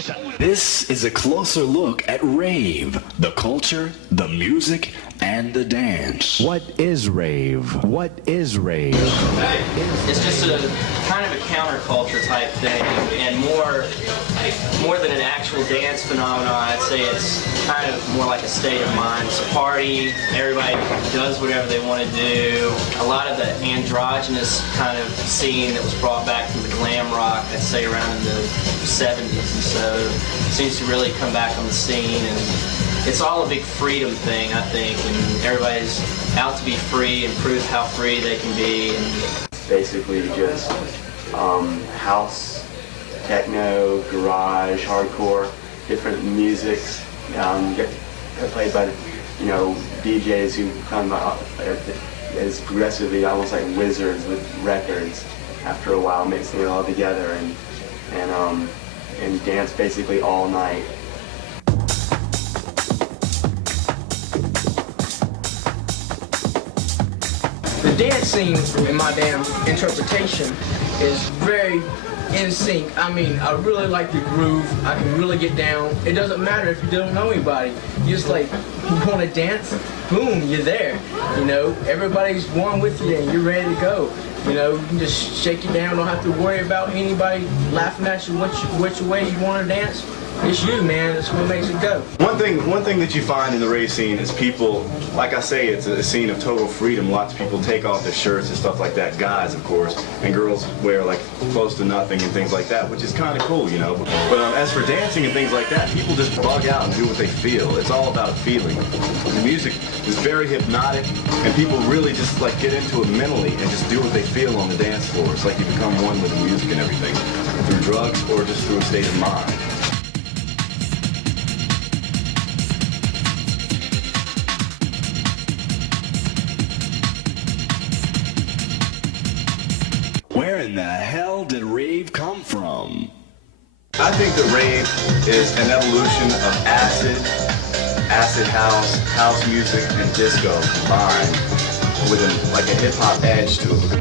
generation. This is a closer look at rave, the culture, the music, and the dance. What is rave? What is rave? It's just a kind of a counterculture type thing, and more than an actual dance phenomenon, I'd say it's kind of more like a state of mind. It's a party, everybody does whatever they want to do. A lot of the androgynous kind of scene that was brought back from the glam rock, I'd say around in the 70s, and so seems to really come back on the scene, and it's all a big freedom thing, I think, and everybody's out to be free and prove how free they can be. And basically just house, techno, garage, hardcore, different musics get played by DJs who come up as progressively almost like wizards with records. After a while, mixing it all together and dance basically all night. The dance scene, in my damn interpretation, is very in sync. I mean, I really like the groove. I can really get down. It doesn't matter if you don't know anybody. You just like, you want to dance, boom, you're there. You know, everybody's one with you and you're ready to go. You know, you can just shake it down. Don't have to worry about anybody laughing at you which way you want to dance. It's you, man. That's what makes it go. One thing that you find in the rave scene is people, like I say, it's a scene of total freedom. Lots of people take off their shirts and stuff like that. Guys, of course, and girls wear like close to nothing and things like that, which is kind of cool, you know. But as for dancing and things like that, people just bug out and do what they feel. It's all about a feeling. The music is very hypnotic, and people really just like get into it mentally and just do what they feel on the dance floor. It's like you become one with the music and everything, through drugs or just through a state of mind. Where in the hell did rave come from? I think that rave is an evolution of acid house music, and disco combined with like a hip-hop edge to it.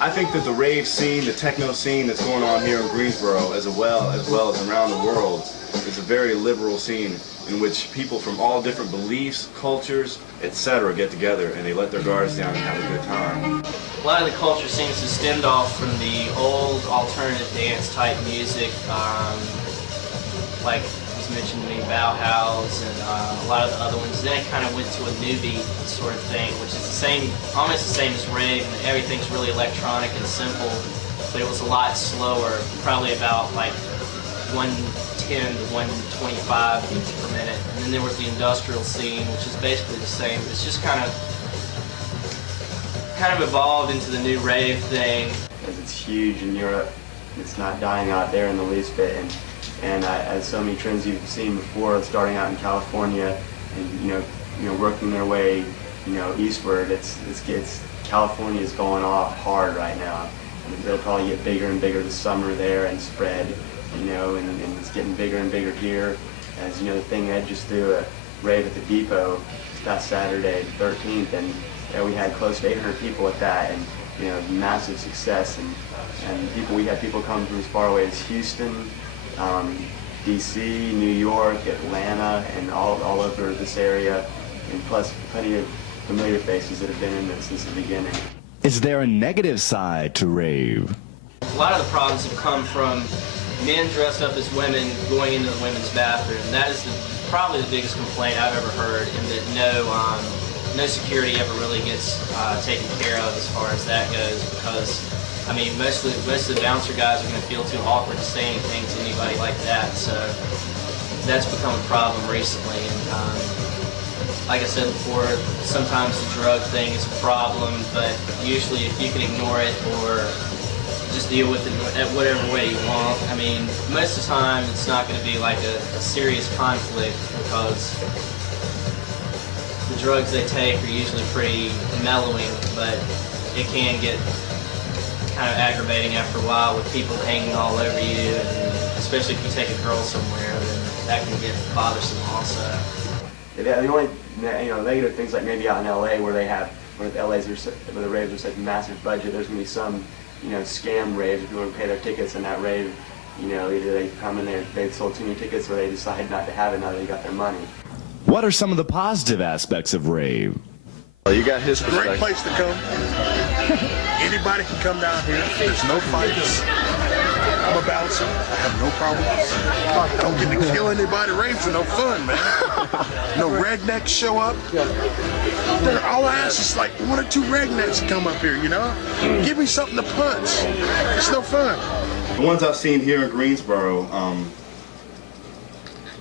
I think that the rave scene, the techno scene that's going on here in Greensboro, as well as around the world, is a very liberal scene in which people from all different beliefs, cultures, etc. get together and they let their guards down and have a good time. A lot of the culture seems to stemmed off from the old alternative dance type music, like was mentioned to me, Bauhaus and a lot of the other ones. Then it kind of went to a new beat sort of thing, which is the same, almost the same as rave, and everything's really electronic and simple, but it was a lot slower, probably about like 110 to 125 beats per minute. And then there was the industrial scene, which is basically the same. It's just kind of evolved into the new rave thing. As it's huge in Europe, it's not dying out there in the least bit. And as so many trends you've seen before, starting out in California and working their way eastward, California is going off hard right now. And they'll probably get bigger and bigger this summer there and spread, and it's getting bigger and bigger here. As the thing Ed just threw a rave at the Depot last Saturday, the 13th, and we had close to 800 people at that, and massive success. And we had people come from as far away as Houston, DC, New York, Atlanta, and all over this area, and plus plenty of familiar faces that have been in it since the beginning. Is there a negative side to rave? A lot of the problems have come from men dressed up as women going into the women's bathroom. That is probably the biggest complaint I've ever heard, and that no security ever really gets taken care of as far as that goes, because I mean, most of the bouncer guys are going to feel too awkward to say anything to anybody like that, so that's become a problem recently. And like I said before, sometimes the drug thing is a problem, but usually if you can ignore it or just deal with it at whatever way you want, I mean, most of the time it's not going to be like a serious conflict, because the drugs they take are usually pretty mellowing, but it can get kind of aggravating after a while with people hanging all over you, and as especially if you take a girl somewhere, then that can get bothersome also. Yeah, the only negative things like maybe out in LA where the raves are such a massive budget, there's gonna be some scam raves. People who pay their tickets in that rave, either they come in there, they've sold too many tickets, or they decide not to have it now that they got their money. What are some of the positive aspects of rave? Well, you got his perspective. Great place to come. Anybody can come down here. There's no fights. I'm a bouncer. I have no problems. I don't get to kill anybody. Raves are no fun, man. No rednecks show up. All I ask is like 1 or 2 rednecks to come up here, Give me something to punch. It's no fun. The ones I've seen here in Greensboro,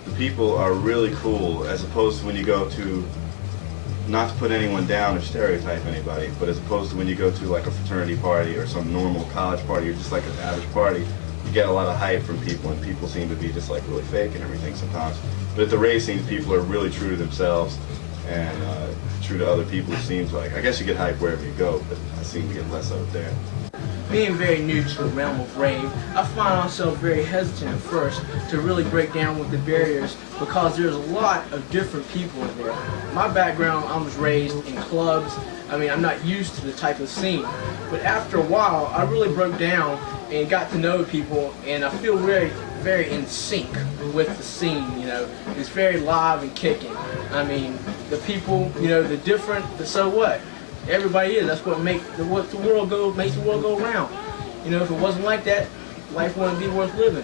the people are really cool, as opposed to when you go to, not to put anyone down or stereotype anybody, but as opposed to when you go to like a fraternity party or some normal college party or just like an average party, you get a lot of hype from people, and people seem to be just like really fake and everything sometimes. But at the rave scenes, people are really true to themselves and true to other people, it seems like. I guess you get hype wherever you go, but I seem to get less of it there. Being very new to the realm of rave, I find myself very hesitant at first to really break down with the barriers because there's a lot of different people in there. My background, I was raised in clubs. I'm not used to the type of scene. But after a while, I really broke down and got to know people, and I feel very, very in sync with the scene, It's very live and kicking. The people, the different, the so what? Everybody is. That's what makes the world go around. If it wasn't like that, life wouldn't be worth living.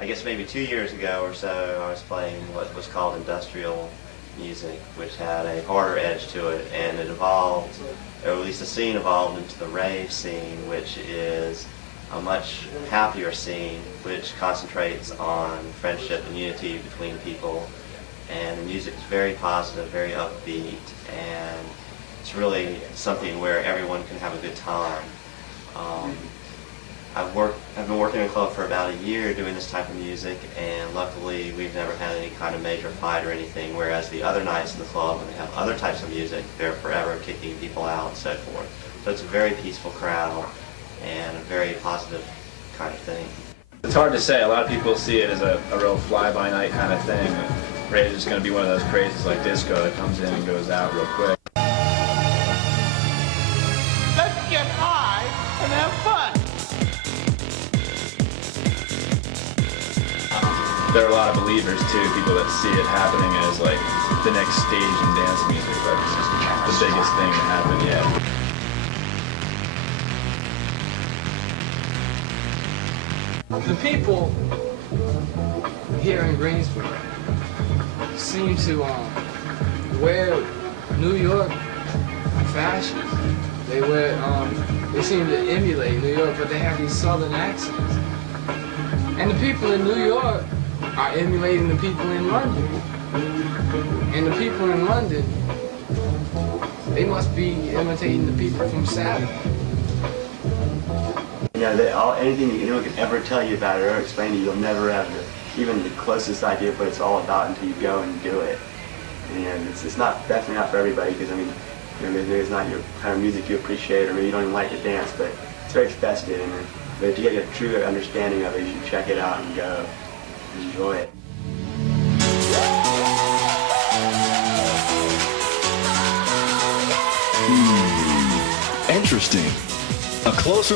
I guess maybe 2 years ago or so, I was playing what was called industrial music, which had a harder edge to it, and it evolved, or at least the scene evolved into the rave scene, which is a much happier scene, which concentrates on friendship and unity between people, and the music is very positive, very upbeat, and it's really something where everyone can have a good time. I've been working in a club for about a year doing this type of music, and luckily we've never had any kind of major fight or anything, whereas the other nights in the club, when they have other types of music, they're forever kicking people out and so forth. So it's a very peaceful crowd and a very positive kind of thing. It's hard to say. A lot of people see it as a real fly-by-night kind of thing. Rave is going to be one of those crazes like disco that comes in and goes out real quick. Let's get high and have fun. There are a lot of believers too, people that see it happening as like the next stage in dance music, but it's just the biggest thing that happened yet. The people here in Greensboro seem to wear New York fashion. They seem to emulate New York, but they have these southern accents. And the people in New York are emulating the people in London. And the people in London, they must be imitating the people from Saturday. Anything anyone could ever tell you about it or explain to you, you'll never have even the closest idea of what it's all about until you go and do it. And it's definitely not for everybody, because maybe it's not your kind of music you appreciate, or maybe you don't even like to dance, but it's very festive. But to get a true understanding of it, you should check it out and go and enjoy it. Interesting. A closer